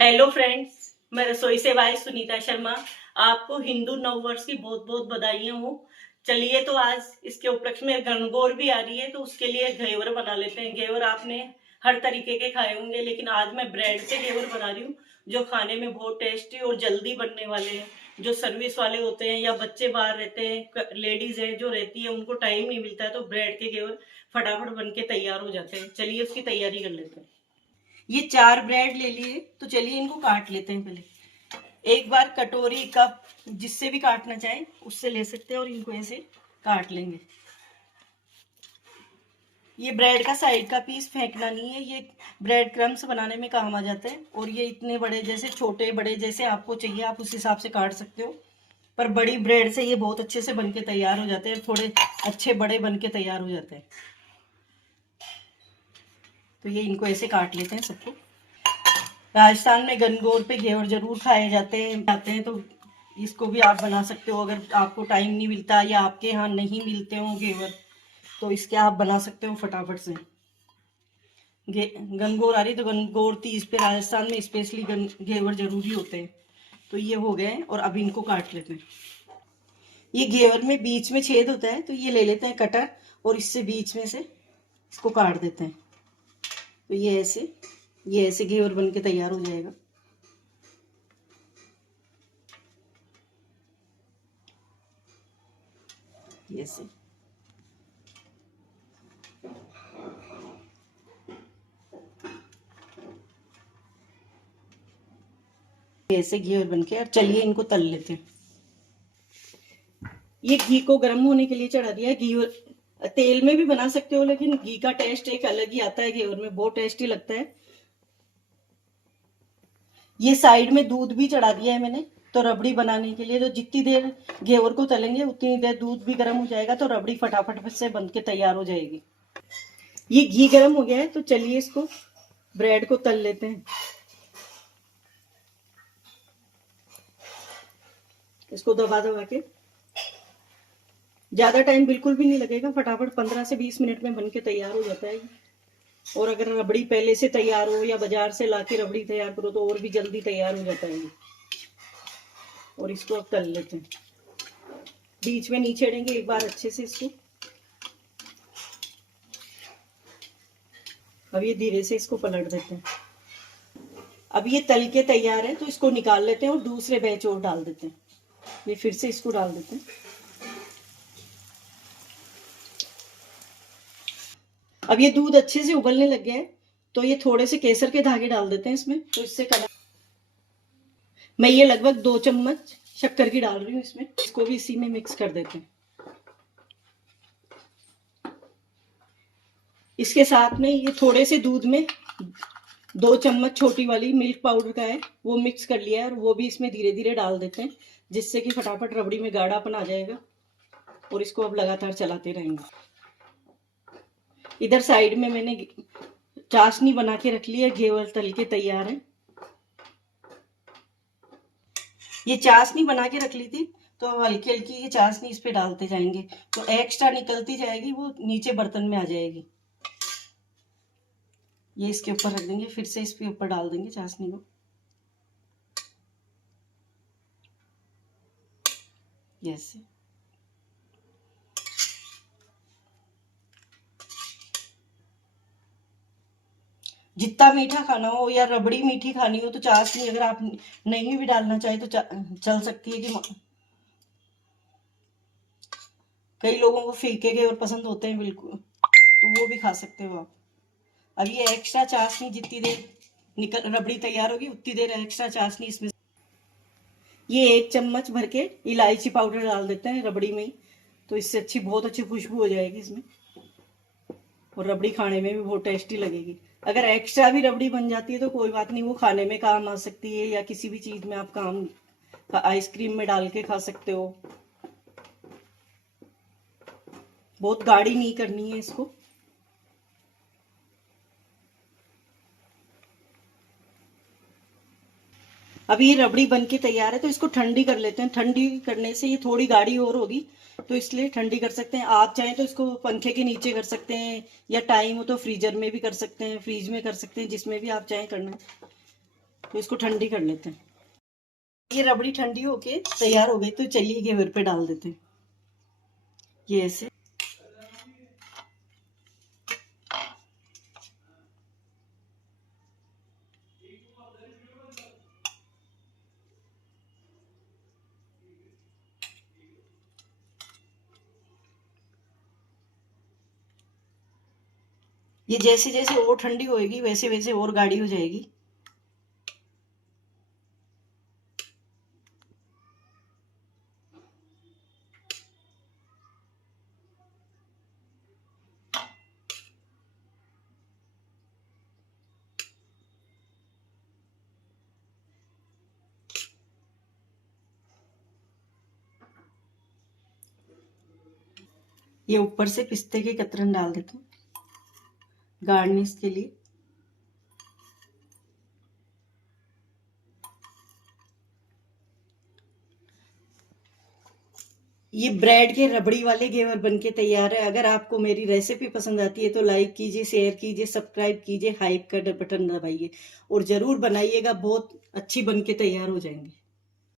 Hello friends, मैं रसोई सेवाएं सुनीता शर्मा। आपको हिंदू नव वर्ष की बहुत बहुत बधाइयां हो। चलिए, तो आज इसके उपलक्ष्य में गणगौर भी आ रही है, तो उसके लिए घेवर बना लेते हैं। घेवर आपने हर तरीके के खाए होंगे, लेकिन आज मैं ब्रेड से घेवर बना रही हूँ, जो खाने में बहुत टेस्टी और जल्दी बनने वाले हैं। जो सर्विस वाले होते हैं या बच्चे बाहर रहते हैं, लेडीज है जो रहती है, उनको टाइम नहीं मिलता है, तो ब्रेड के घेवर फटाफट बन के तैयार हो जाते हैं। चलिए उसकी तैयारी कर लेते हैं। ये 4 ब्रेड ले लिए, तो चलिए इनको काट लेते हैं। पहले एक बार कटोरी कप जिससे भी काटना चाहे उससे ले सकते हैं, और इनको ऐसे काट लेंगे। ये ब्रेड का साइड का पीस फेंकना नहीं है, ये ब्रेड क्रम्स बनाने में काम आ जाता है। और ये इतने बड़े, जैसे छोटे बड़े जैसे आपको चाहिए आप उस हिसाब से काट सकते हो, पर बड़ी ब्रेड से ये बहुत अच्छे से बन के तैयार हो जाते हैं, थोड़े अच्छे बड़े बन के तैयार हो जाते हैं। तो ये इनको ऐसे काट लेते हैं सबको। राजस्थान में गणगौर पे घेवर जरूर खाए जाते हैं, तो इसको भी आप बना सकते हो। अगर आपको टाइम नहीं मिलता या आपके यहाँ नहीं मिलते हो घेवर, तो इसके आप बना सकते हो फटाफट से। गणगौर आ रही तो गणगौर तीज पे राजस्थान में स्पेशली घेवर जरूरी होते हैं। तो ये हो गए हैं, और अभी इनको काट लेते हैं। ये घेवर में बीच में छेद होता है, तो ये ले लेते हैं कटर, और इससे बीच में से इसको काट देते हैं। तो ये ऐसे घेवर बन के तैयार हो जाएगा। ऐसे ऐसे घेवर बन के, और चलिए इनको तल लेते हैं। ये घी को गर्म होने के लिए चढ़ा दिया है। घी तेल में भी बना सकते हो, लेकिन घी का टेस्ट एक अलग ही आता है घेवर में, बहुत टेस्टी लगता है। ये साइड में दूध भी चढ़ा दिया है मैंने, तो रबड़ी बनाने के लिए। तो जितनी देर घेवर को तलेंगे उतनी देर दूध भी गर्म हो जाएगा, तो रबड़ी फटाफट से बन के तैयार हो जाएगी। ये घी गर्म हो गया है, तो चलिए इसको ब्रेड को तल लेते हैं। इसको दबा दबा के, ज्यादा टाइम बिल्कुल भी नहीं लगेगा, फटाफट 15 से 20 मिनट में बन के तैयार हो जाता है। और अगर रबड़ी पहले से तैयार हो या बाजार से लाके रबड़ी तैयार करो, तो और भी जल्दी तैयार हो जाता है। और इसको अब तल लेते हैं। बीच में नहीं छेड़ेंगे, एक बार अच्छे से इसको। अब ये धीरे से इसको पलट देते हैं। अब ये तल के तैयार है, तो इसको निकाल लेते हैं और दूसरे बैच और डाल देते हैं। ये फिर से इसको डाल देते हैं। अब ये दूध अच्छे से उबलने लग गया है, तो ये थोड़े से केसर के धागे डाल देते हैं इसमें, तो इससे कलर। मैं ये लगभग 2 चम्मच शक्कर की डाल रही हूँ इसमें। इसको भी इसी में मिक्स कर देते हैं। इसके साथ में ये थोड़े से दूध में 2 चम्मच छोटी वाली मिल्क पाउडर का है, वो मिक्स कर लिया है, और वो भी इसमें धीरे धीरे डाल देते हैं, जिससे कि फटाफट रबड़ी में गाढ़ापन आ जाएगा। और इसको अब लगातार चलाते रहेंगे। इधर साइड में मैंने चाशनी बना के रख ली है, घेवर तल के तैयार है। ये चाशनी बना के रख ली थी, तो हल्की हल्की ये चाशनी इस पे डालते जाएंगे, तो एक्स्ट्रा निकलती जाएगी, वो नीचे बर्तन में आ जाएगी। ये इसके ऊपर रख देंगे, फिर से इसके ऊपर डाल देंगे चाशनी को। ऐसे जितना मीठा खाना हो या रबड़ी मीठी खानी हो, तो चाशनी अगर आप नहीं भी डालना चाहे तो चल सकती है। कि कई लोगों को फीके घेवर पसंद होते हैं बिल्कुल, तो वो भी खा सकते हो आप। अब ये एक्स्ट्रा चाशनी जितनी देर निकल रबड़ी तैयार होगी, उतनी देर एक्स्ट्रा चाशनी इसमें। ये 1 चम्मच भर के इलायची पाउडर डाल देते हैं रबड़ी में ही, तो इससे बहुत अच्छी खुशबू हो जाएगी इसमें, और रबड़ी खाने में भी बहुत टेस्टी लगेगी। अगर एक्स्ट्रा भी रबड़ी बन जाती है तो कोई बात नहीं, वो खाने में काम आ सकती है, या किसी भी चीज में आप काम, आइसक्रीम में डाल के खा सकते हो। बहुत गाढ़ी नहीं करनी है इसको। अब ये रबड़ी बन के तैयार है, तो इसको ठंडी कर लेते हैं। ठंडी करने से ये थोड़ी गाढ़ी और होगी, तो इसलिए ठंडी कर सकते हैं। आप चाहें तो इसको पंखे के नीचे कर सकते हैं, या टाइम हो तो फ्रीजर में भी कर सकते हैं, फ्रीज में कर सकते हैं, जिसमें भी आप चाहें करना है। तो इसको ठंडी कर लेते हैं। ये रबड़ी ठंडी होके तैयार हो गई, तो चलिए घेवर पे डाल देते हैं। ये ऐसे ये जैसे जैसे और ठंडी होएगी वैसे वैसे और गाढ़ी हो जाएगी। ये ऊपर से पिस्ते के कतरन डाल देते हैं गार्निश के लिए। ये ब्रेड के रबड़ी वाले घेवर बनके तैयार है। अगर आपको मेरी रेसिपी पसंद आती है तो लाइक कीजिए, शेयर कीजिए, सब्सक्राइब कीजिए, हाइप का बटन दबाइए और जरूर बनाइएगा, बहुत अच्छी बनके तैयार हो जाएंगे।